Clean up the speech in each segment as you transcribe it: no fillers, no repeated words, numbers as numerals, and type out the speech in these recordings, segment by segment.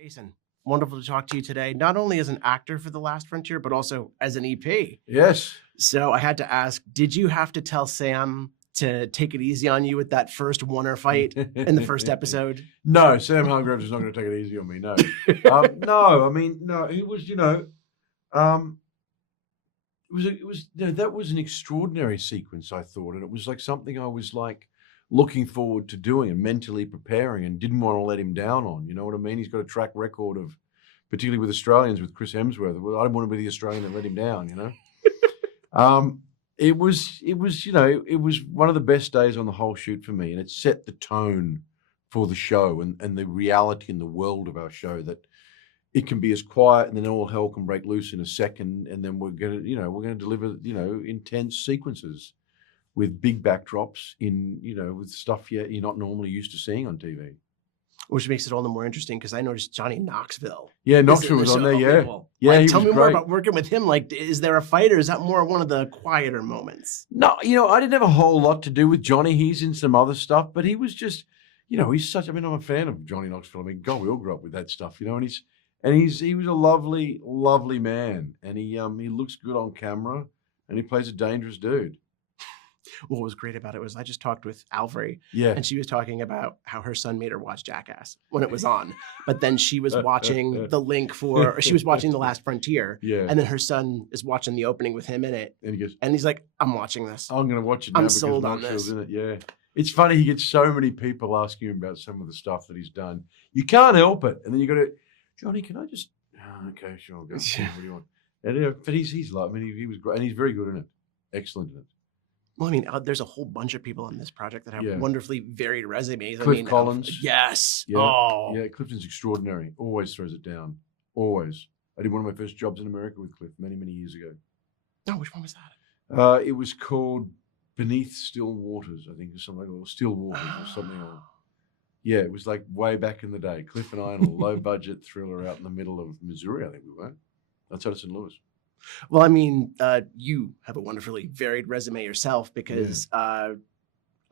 Jason, wonderful to talk to you today, not only as an actor for The Last Frontier, but also as an EP. Yes. So I had to ask, did you have to tell Sam to take it easy on you with that first Warner fight in the first episode? No, Sam Hargraves is not going to take it easy on me. No, no. It was, that was an extraordinary sequence, I thought, and it was like something I was like looking forward to doing and mentally preparing, and didn't want to let him down on. You know what I mean? He's got a track record of, particularly with Australians, with Chris Hemsworth. Well, I don't want to be the Australian that let him down. You know. It was one of the best days on the whole shoot for me, and it set the tone for the show and the reality in the world of our show, that it can be as quiet and then all hell can break loose in a second, and then we're gonna deliver intense sequences with big backdrops with stuff you're not normally used to seeing on TV. Which makes it all the more interesting because I noticed Johnny Knoxville. Yeah, Knoxville was on there. Yeah, yeah. Tell me more about working with him. Like, is there a fight, or is that more one of the quieter moments? No, I didn't have a whole lot to do with Johnny. He's in some other stuff, but he was just, he's such. I mean, I'm a fan of Johnny Knoxville. I mean, God, we all grew up with that stuff, and he was a lovely, lovely man, and he looks good on camera, and he plays a dangerous dude. What was great about it was I just talked with Alfrey, yeah, and she was talking about how her son made her watch Jackass when it was on, but then she was watching the link or she was watching The Last Frontier, yeah, and then her son is watching the opening with him in it, and he's like, "I'm watching this. I'm going to watch it now. I'm sold on this." In it. Yeah, it's funny. He gets so many people asking him about some of the stuff that he's done. You can't help it, and then you got to, Johnny, can I just? Oh, okay, sure, I'll go. What do you want? And, but he's like, I mean, he was great, and he's very good in it. Excellent in it. Well, I mean, there's a whole bunch of people on this project that have wonderfully varied resumes. Cliff Collins. Yes. Yeah. Oh. Yeah, Clifton's extraordinary. Always throws it down. Always. I did one of my first jobs in America with Cliff many, many years ago. Oh, which one was that? It was called Beneath Still Waters, I think, or something, or Still Waters or something. Yeah, it was like way back in the day. Cliff and I in a low-budget thriller out in the middle of Missouri, I think we were. Outside of St. Louis. Well, I mean, you have a wonderfully varied resume yourself because I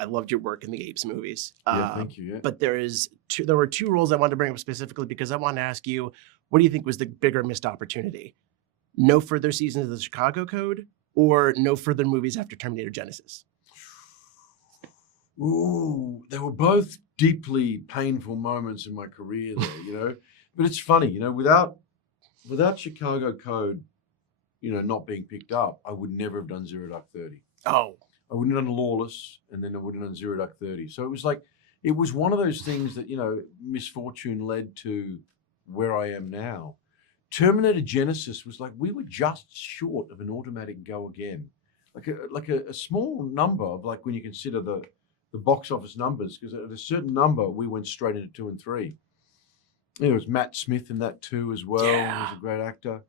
loved your work in the Apes movies. Thank you. Yeah. But there were two roles I wanted to bring up specifically because I wanted to ask you, what do you think was the bigger missed opportunity? No further seasons of the Chicago Code, or no further movies after Terminator Genesis? Ooh, they were both deeply painful moments in my career there, But it's funny, without Chicago Code, not being picked up, I would never have done Zero Dark 30. Oh. I wouldn't have done Lawless, and then I wouldn't have done Zero Dark 30. So it was one of those things that, misfortune led to where I am now. Terminator Genesis was like, we were just short of an automatic go again. Like a small number of, like, when you consider the box office numbers, because at a certain number, we went straight into 2 and 3. There was Matt Smith in that too as well. Yeah. He was a great actor.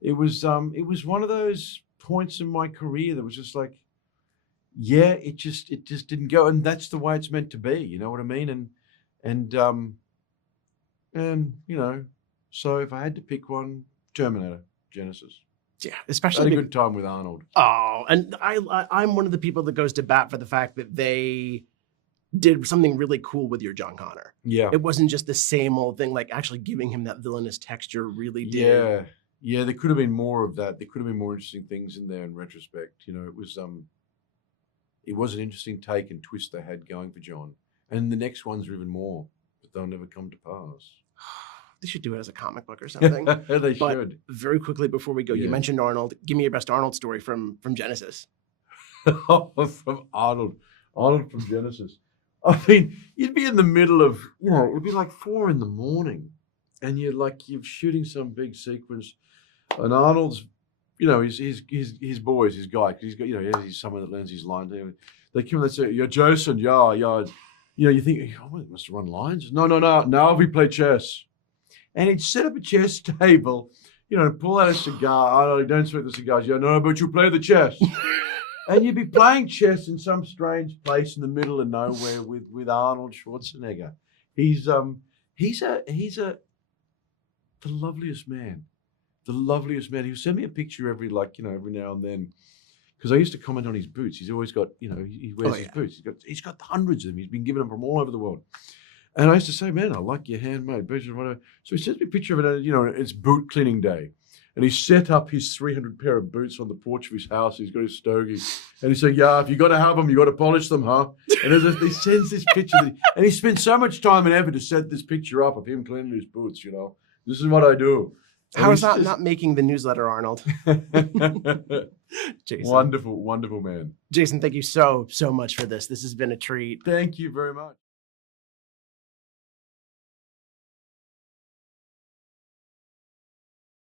It was one of those points in my career that was just like, it just didn't go, and that's the way it's meant to be. You know what I mean? And so if I had to pick one, Terminator Genesis. Yeah, especially I had a good time with Arnold. Oh, and I'm one of the people that goes to bat for the fact that they did something really cool with your John Connor. Yeah, it wasn't just the same old thing. Like actually giving him that villainous texture really did. Yeah, there could have been more of that. There could have been more interesting things in there in retrospect. It was an interesting take and twist they had going for John. And the next ones are even more, but they'll never come to pass. They should do it as a comic book or something. They should. Very quickly before we go, you mentioned Arnold. Give me your best Arnold story from Genesis. From Arnold from Genesis. I mean, you'd be in the middle of, it'd be like 4 a.m, and you're shooting some big sequence. And Arnold's, his boys, his guy, because he's got, he's someone that learns his lines. They come and they say, "Yeah, Jason, yeah." You think, oh, he must have run lines. No. Now we play chess. And he'd set up a chess table, pull out a cigar. "Oh, no, don't smoke the cigars." "Yeah, no, but you play the chess." And you'd be playing chess in some strange place in the middle of nowhere with Arnold Schwarzenegger. He's the loveliest man. The loveliest man. He'll send me a picture every now and then, because I used to comment on his boots. He's always got, he wears his boots. He's got hundreds of them. He's been given them from all over the world. And I used to say, man, I like your handmade boots, whatever. So he sends me a picture of it, you know, it's boot cleaning day. And he set up his 300 pair of boots on the porch of his house. He's got his stogie. And he said, yeah, if you got to have them, you got to polish them, huh? And he sends this picture. And he spent so much time and effort to set this picture up of him cleaning his boots, you know. This is what I do. How is that not making the newsletter, Arnold? Jason. Wonderful, wonderful man. Jason, thank you so much for this. This has been a treat. Thank you very much.